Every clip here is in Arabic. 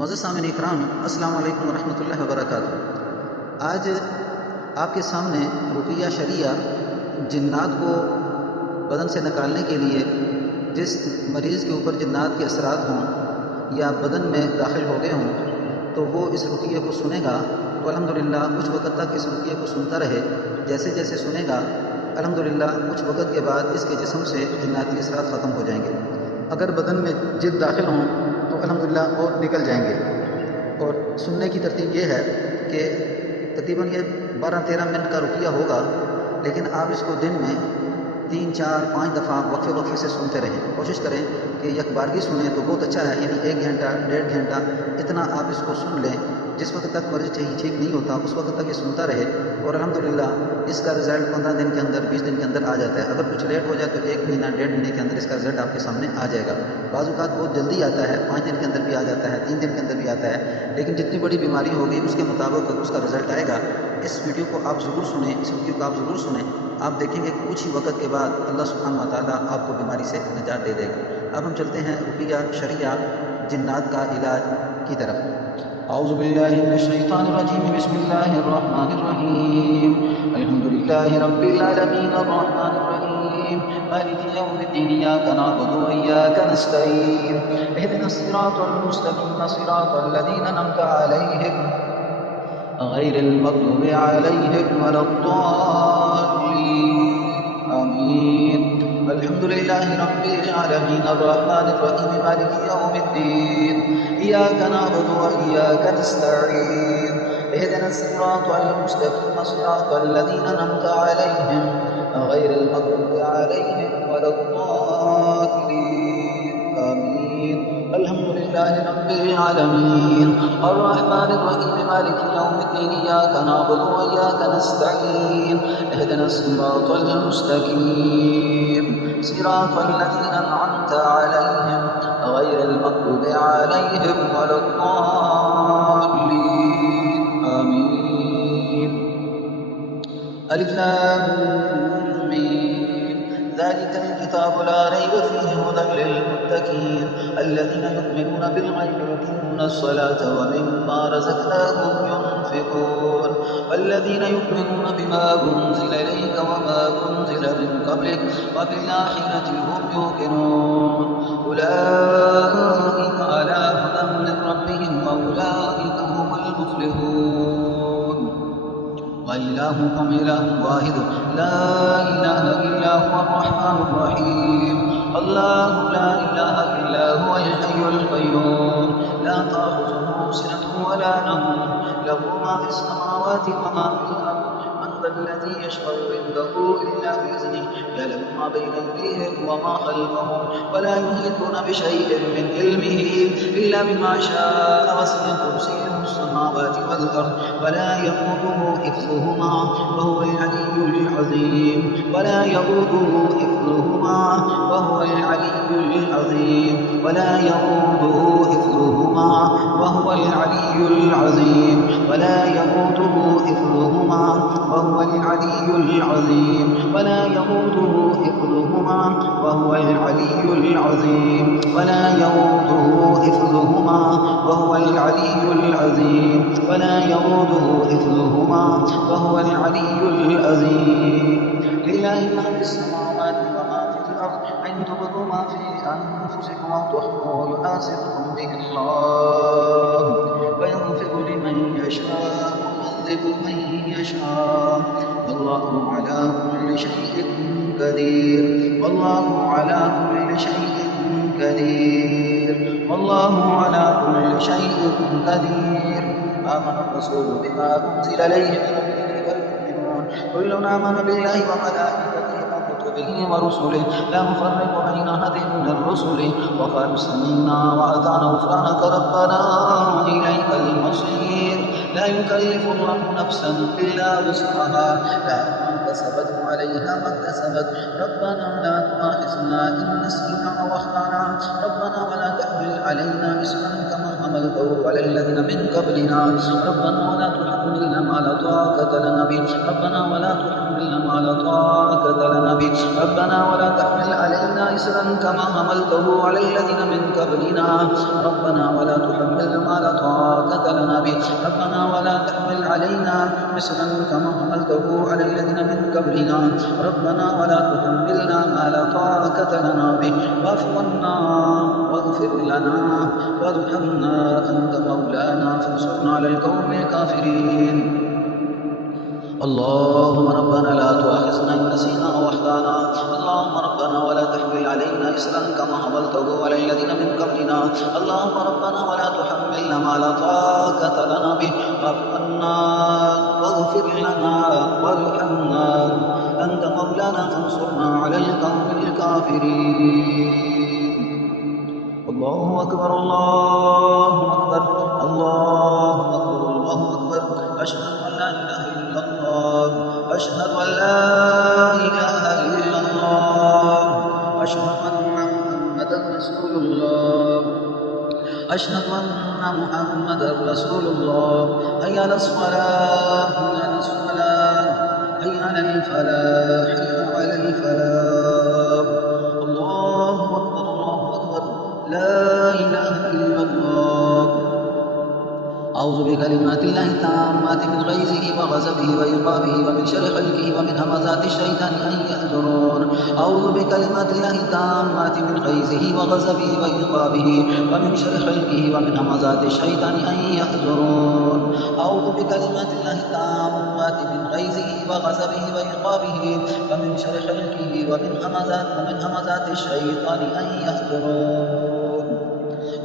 मोअज़्ज़ज़ सामिन इकराम, अस्सलामु अलैकुम वरहमतुल्लाहि वबरकातुहू। आज आपके सामने रुक़िया शरिया जिन्नात को बदन से निकालने के लिए, जिस मरीज़ के ऊपर जिन्नात के असरात हों या बदन में दाखिल हो गए हों, तो वो इस रुक़िया को सुनेगा तो अल्हम्दुलिल्लाह कुछ वक़्त तक इस रुक़िया को सुनता रहे। जैसे जैसे सुनेगा अल्हम्दुलिल्लाह कुछ वक़्त के बाद इसके जिस्म से जिन्नाती असरात ख़त्म हो जाएंगे। अगर बदन में जिन दाखिल हों तो अल्हम्दुलिल्लाह वो निकल जाएंगे। और सुनने की तरतीब ये है कि तकरीबन ये 12-13 मिनट का रुक़िया होगा, लेकिन आप इसको दिन में 3, 4, 5 दफ़ा वक्फे से सुनते रहें। कोशिश करें कि एक बारगी सुने तो बहुत अच्छा है, यानी 1 घंटा 1.5 घंटा इतना आप इसको सुन लें। जिस वक्त तक मरीज़ ठीक नहीं होता उस वक्त तक ये सुनता रहे और अल्हम्दुलिल्लाह इसका रिज़ल्ट 15 दिन के अंदर 20 दिन के अंदर आ जाता है। अगर कुछ लेट हो जाए तो 1 महीना 1.5 महीने के अंदर इसका रिज़ल्ट आपके सामने आ जाएगा। बाज़ औक़ात बहुत जल्दी आता है, 5 दिन के अंदर भी आ जाता है, 3 दिन के अंदर भी आता है, लेकिन जितनी बड़ी बीमारी होगी उसके मुताबिक उसका रिज़ल्ट आएगा। इस वीडियो को आप ज़रूर सुनें, इस वीडियो को आप ज़रूर सुनें। आप देखेंगे कि कुछ ही वक्त के बाद अल्लाह सुब्हानहू व तआला आपको बीमारी से निजात दे देगा। अब हम चलते हैं रुक़िया शरिया जिन्नात का इलाज की तरफ। औज़ु बिल्लाहि मिनश शैतानिर रजीम, बिस्मिल्लाहिर रहमानिर रहीम, अल्हम्दुलिल्लाहि रब्बिल आलमीन, अर्रहमानिर रहीम, मालिकि यौमिद्दीन, इय्याका नअबुदु व इय्याका नस्तईन, इहदिनस सिरातल मुस्तक़ीम, सिरातल लज़ीना अनअमता अलैहिम, गैरिल मग़्दूबि अलैहिम वलद्दाल्लीन, आमीन। अल्हम्दुलिल्लाहि रब्बिल आलमीन, अर्रहमानिर रहीम, मालिकि यौमिद्दीन, इय्याका नअबुदु व इय्याका नस्तईन, इहदिनस सिरातल मुस्तक़ीम, सिरातल लज़ीना अनअमता अलैहिम, गैरिल मग़्दूबि अलैहिम वलद्दाल्लीन, आमीन। अल्हम्दुलिल्लाहि रब्बिल आलमीन, अर्रहमानिर रहीम, मालिकि यौमिद्दीन, इय्याका नअबुदु व इय्याका नस्तईन, इहदिनस सिरातल मुस्तक़ीम, सिरातल लज़ीना अनअमता अलैहिम, गैरिल मग़्दूबि अलैहिम वलद्दाल्लीन, आमीन। अलिफ लाम मीम, ज़ालिकल किताबु ला रैब फ़ीहि हुदन लिल्मुत्तक़ीन, अल्लज़ीना युमिनूना बिल-ग़ैबि व युक़ीमूना अस्सलाता व मिम्मा रज़क़नाहुम युनफ़िक़ून, वल्लज़ीना युमिनूना बिमा उन्ज़िला इलैका व मा उन्ज़िला मिन क़ब्लिक व बिल-आख़िरति हुम युक़िनून, उलाइका अला हुदन मिन रब्बिहिम व उलाइका हुमुल मुफ़्लिहून। व इलाहुकुम इलाहुन वाहिद, ला इलाहा इल्ला हुवल रहमानुर रहीम, अल्लाहु ला इलाहा इल्ला हुवल हय्युल क़य्यूम, ला तअख़ुज़ुहु सिनतुन व ला नौम, लहु मा फ़िस समावाति व मा फ़िल अर्ज़, मन ज़ल्लज़ी यशफ़अु इंदहु इल्ला बिइज़निहि, यa'लमु मा बैना अयदीहिम व मा ख़ल्फ़हुम, व ला युहीतूना बिशैइन मिन इल्मिहि इल्ला बिमा शाअ, वसि'a कुर्सियुहु السماوات والأرض ولا يئوده حفظهما وهو العلي العظيم، ولا يئوده حفظهما وهو العلي العظيم، ولا يئوده حفظهما وهو العلي العظيم، ولا يئوده حفظهما وهو العلي العظيم، ولا يئوده حفظهما وهو العلي العظيم، ولا يئوده حفظهما وهو العلي العظيم، ولا يئوده حفظهما وهو العلي العظيم. لله ما في السماوات وما في الأرض، إن تبدوا ما في أنفسكم أو تخفوه يحاسبكم به الله، ويغفر لمن يشاء ويعذب من يشاء، والله على كل شيء قدير، والله على كل شيء قدير، والله على كل شيء قدير. آمن الرسول بما أنزل إليه من ربه والمؤمنون، كل آمن بالله وملائكته وكتبه ورسله، لا نفرق بين أحد من الرسل، وقالوا سمعنا وأطعنا غفرانك ربنا إليك المصير. لا يكلف الله نفسا إلا وسعها، لها ما كسبت وعليها ما اكتسبت، ربنا لا تؤاخذنا إن نسينا أو أخطأنا، ربنا ولا تحمل علينا إصرا كما حملته على الذين من قبلنا ربنا ولا تحملنا ما لا طاقة لنا به ربنا ولا تحملنا ما لا طاقة لنا به ربنا ولا تحمل علينا إصرا كما حملته على الذين من قبلنا ربنا ولا تحملنا ما لا طاقة لنا به ربنا ولا تحمل علينا إصرا كما حملته على الذين من قبلنا ربنا ولا تحملنا ما لا طاقة لنا به واعف عنا واغفر لنا وارحمنا أنت مولانا فانصرنا على القوم الكافرين اللهم ربنا لا تؤاخذنا إن نسينا أو أخطأنا اللهم ربنا ولا تحمل علينا إصرا كما حملته على الذين من قبلنا اللهم ربنا ولا تحملنا ما لا طاقة لنا به واعف عنا واغفر لنا وارحمنا أنت مولانا فانصرنا على القوم الكافرين الله أكبر الله أكبر الله أكبر الله أكبر أشهد أن لا إله إلا الله أشهد أن لا إله إلا الله أشهد أن محمدا رسول الله أشهد أن محمدا رسول الله حي على الصلاة حي على الصلاة حي على الفلاح حي على الفلاح الله أكبر الله أكبر لا إله إلا الله أعوذ بكلمات الله التامات من غيظه وغضبه وعقابه ومن شر خلقه ومن همزات الشيطان أن يحضرون أعوذ بكلمات الله التامات من غيظه وغضبه وعقابه ومن شر خلقه ومن همزات الشيطان أن يحضرون أعوذ بكلمات الله التامات من غيظه وغضبه وعقابه ومن شر خلقه ومن همزات الشيطان أن يحضرون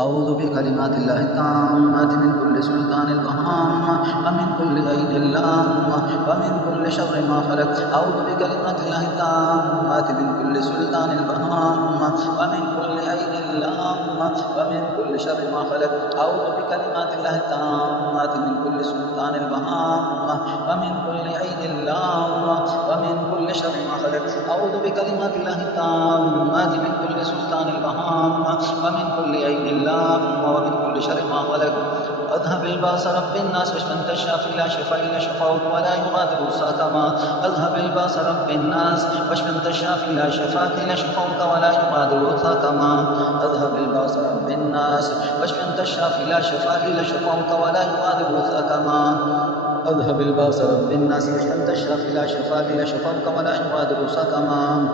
أعوذ بكلمات الله التامات من كل سلطان البهام ومن كل عين اللامة ومن كل شر ما خلق أعوذ بكلمات الله التامات من كل سلطان البهام ومن كل عين اللامة ومن كل شر ما خلق أعوذ بكلمات الله التامات من كل سلطان البهام ومن كل عين اللامة ومن كل شر ما خلق أعوذ بكلمات الله التامات من كل سلطان البهام ومن كل عين اللامة ومن كل شر ما خلق أذهب الباس رب الناس واشف أنت الشافي لا شفاء إلا شفاؤك ولا يغادر سقما أذهب الباس رب الناس واشف أنت الشافي لا شفاء إلا شفاؤك ولا يغادر سقما أذهب الباس رب الناس واشف أنت الشافي لا شفاء إلا شفاؤك ولا يغادر سقما أذهب الباس رب الناس واشف أنت الشافي لا شفاء إلا شفاؤك ولا يغادر سقما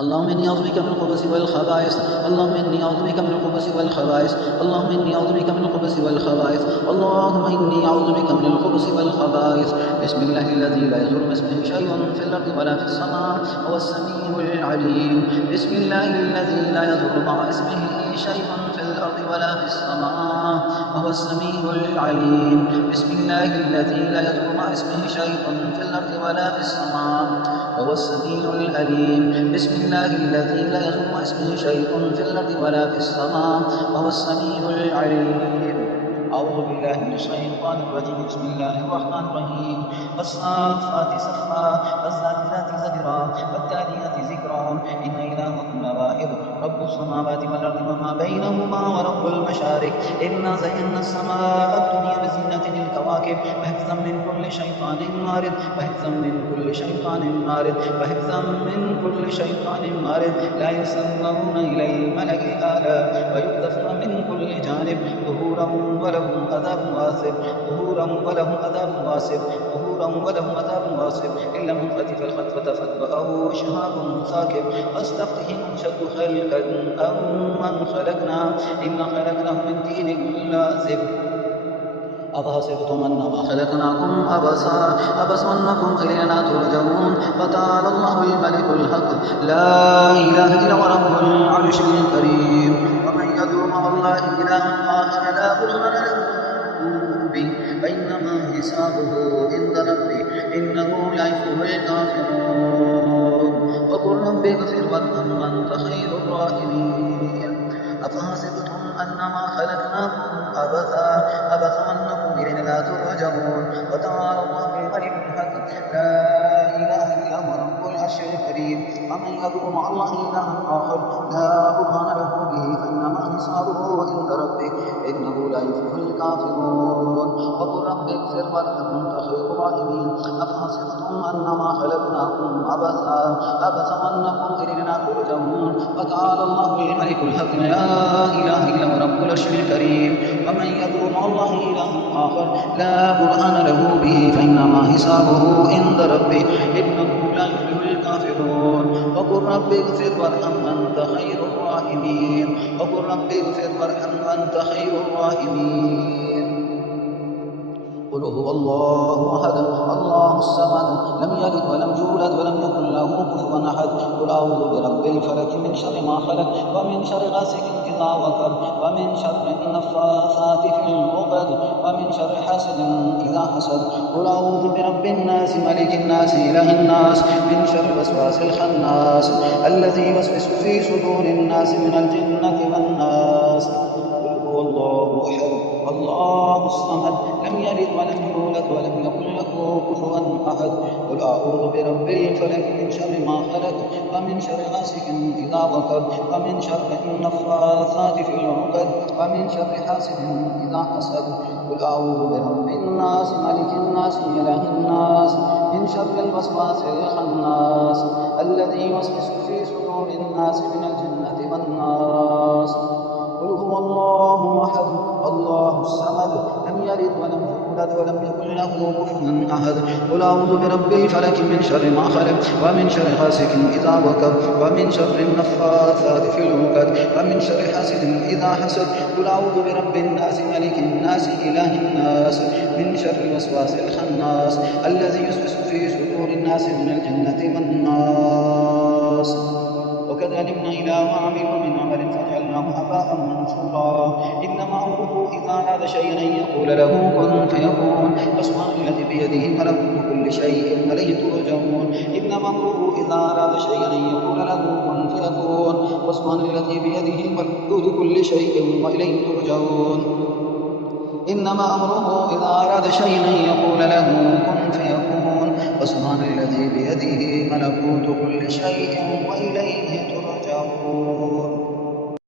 اللهم إني أعوذ بك من الخبث والخبائث اللهم إني أعوذ بك من الخبث والخبائث اللهم إني أعوذ بك من الخبث والخبائث اللهم إني أعوذ بك من الخبث والخبائث بسم الله الذي لا يضر اسمه شيء في الأرض ولا في السماء هو السميع العليم بسم الله الذي لا يضر مع اسمه شيء في الأرض ولا في السماء وهو السميع العليم بسم الله الذي لا يضر مع اسمه شيء في الأرض ولا في السماء وهو السميع العليم بسم الله الذي لا يضر مع اسمه شيء في الأرض ولا في السماء وهو السميع العليم أعوذ بالله من الشيطان الرجيم بسم الله الرحمن الرحيم والصافات صفا والزاجرات زجرا والتاليات ذكرا إن إلهكم لواحد رب السماوات والأرض وما بينهما ورب المشارق إنا زينا السماء الدنيا بزينة الكواكب وحفظا من كل شيطان مارد وحفظا من كل شيطان مارد وحفظا من كل شيطان مارد لا يسمعون إلى الملك الأعلى ويقذفون من كل جانب ظهورا ولهم عذاب واصب ظهورا ولهم عذاب واصب ظهورا ولهم عذاب واصب إلا من خطف الخطفة فاتبعه شهاب ثاقب واستفتهم أشد خلقا أم من خلقنا إنا خلقناهم من طين لازب أفحسبتم أنما خلقناكم عبثا أنكم إلينا ترجعون فتعالى الله الملك الحق لا إله إلا هو رب العرش الكريم ومن يدعو مع الله إلها آخر لا برهان له به فإنما حسابه عند ربه إنه لا يفلح الكافرون وقل رب اغفر وارحم وأنت خير الراحمين أفحسبتم أنما خلقناكم عبثا أنكم إلينا لا ترجعون وتعالى الله الملك الحق لا إله إلا هو رب العرش الكريم ومن يدعو مع الله إلها آخر لا برهان له به فإنما حسابه عند ربه إنه الكافرون وقل رب اغفر وارحم أنت خير الراحمين أفحسبتم أنما خلقناكم عبثا وأنكم إلينا ترجعون فتعالى الله الملك الحق لا إله إلا هو رب العرش الكريم ومن يدعو مع الله إله آخر لا برهان له به فإنما حسابه عند ربه إنه لا يفلح الكافرون وقل رب اغفر وارحم أنت خير الراحمين وقل رب اغفر وارحم أنت خير الراحمين قل هو الله أحد الله الصمد لم يلد ولم يولد ولم يكن له كفوا أحد قل أعوذ برب الفلك من شر ما خلق ومن شر غاسق إذا وقب ومن شر النفاثات في العقد ومن شر حاسد إذا حسد قل أعوذ برب الناس ملك الناس إله الناس من شر الوسواس الخناس الذي يوسوس في صدور الناس من الجنة والناس قل هو الله أحد الله الصمد لم يلد ولم يولد ولم يكن له كفوا أحد قل أعوذ برب الفلك من شر ما خلق ومن شر غاسق إذا وقب ومن شر النفاثات في العقد ومن شر حاسد إذا حسد قل أعوذ برب الناس ملك الناس إله الناس من شر الوسواس الخناس الذي يوسوس في صدور الناس من الجنة والناس قل هو الله أحد الله الصمد لم يلد ولم يولد ولم يكن له كفوا أحد قل أعوذ برب الفلك من شر ما خلق ومن شر غاسق إذا وقب ومن شر النفاثات في العقد ومن شر حاسد إذا حسد قل أعوذ برب الناس ملك الناس إله الناس من شر الوسواس الخناس الذي يوسوس في صدور الناس من الجنة والناس وقد علمنا إلى ما عملوا من عمل فجعلناه هباء منثورا إنما أمره إذا أراد شيئا أن يقول له كن فيكون وسبحان الذي بيده ملكوت كل شيء وإليه ترجعون إنما أمره إذا أراد شيئا أن يقول له كن فيكون وسبحان الذي بيده ملكوت كل شيء وإليه ترجعون إنما أمره إذا أراد شيئا أن يقول له كن فيكون وسبحان الذي بيده ملكوت كل شيء وإليه ترجعون